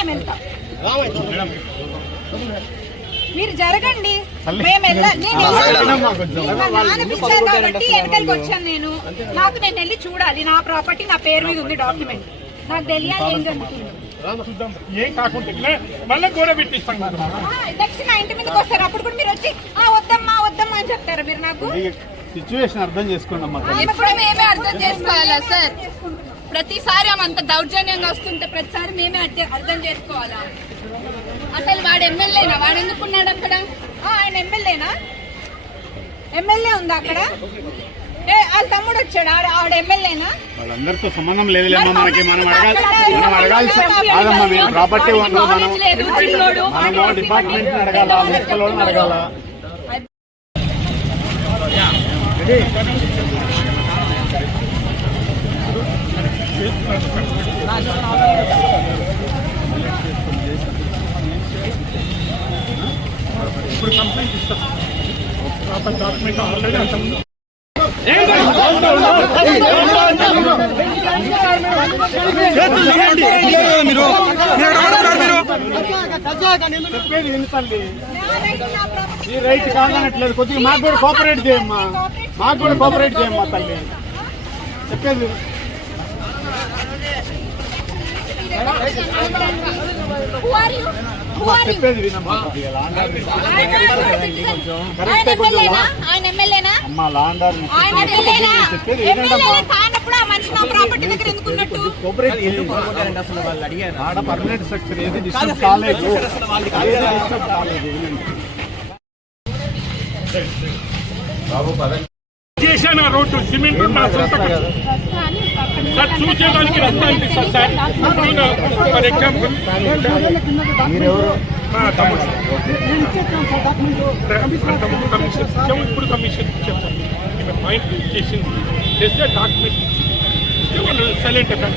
మేము వెళ్తాం మీరు జరగండి. మేము కాబట్టి వచ్చాను నేను. నాకు నేను వెళ్ళి చూడాలి. నా ప్రాపర్టీ నా పేరు మీద ఉంది డాక్యుమెంట్ నాకు తెలియాలి ఏం జరుగుతుంది. నెక్స్ట్ నా ఇంటి మీదకి వస్తారు. అప్పుడు కూడా మీరు వచ్చి ఆ వద్దమ్మా వద్దమ్మా అని చెప్తారు మీరు నాకు? సిచ్యువేషన్ అర్థం చేసుకోండి అమ్మా ఇప్పుడు మేమే అర్థం చేసుకోవాలా సార్? ప్రతిసారి ఆమె అంత దౌర్జన్యంగా వస్తుంటే ప్రతిసారి మేమే అర్థం- అర్థం చేసుకోవాలా? అసలు వాడు ఎమ్మెల్యేనా? వాడు ఎందుకున్నాడు అక్కడ? ఆయన ఎమ్మెల్యేనా? ఎమ్మెల్యే ఉందా అక్కడ? ఏ వాళ్ళ తమ్ముడు వచ్చాడు? ఆడ ఆవిడ ఎమ్మెల్యేనా? వాళ్ళందరితో సంబంధం లేదులేమ్మా మనకి మనం అడగాలి మనం అడగాల్సి కాదమ్మా మేము ప్రాపర్టీ మనం డిపార్ట్మెంట్ అడగాల మున్సిపల్ వాళ్ళని అడగాల. ఇప్పుడు ఇస్తాం డాక్యుమెంట్ ఆల్రెడీ అంటాం చెప్పేది విను ఈ రైట్ కాదనట్లేదు కొద్దిగా మాకు కూడా కోఆపరేట్ చేయమ్మా మాకు కూడా కోఆపరేట్ చేయమ్మా తల్లి చెప్పేది Who are you? Permanent structure ఏది డిస్టర్బ్ కాలేదు. చేశాను రోడ్డు సిమెంట్ నా సొంత. సార్ చూసేదానికి రస్తా అనిపిస్తుంది సార్ ఇప్పుడు ఫర్ ఎగ్జాంపుల్ మా తమ్ముడు తమ్ముడు కమిషన్. ఇచ్చాము ఇప్పుడు కమిషన్ ఇచ్చాం సార్ ఈమె పాయింట్ చేసింది. చేస్తే డాక్యుమెంట్ ఇచ్చి సైలెంట్ సార్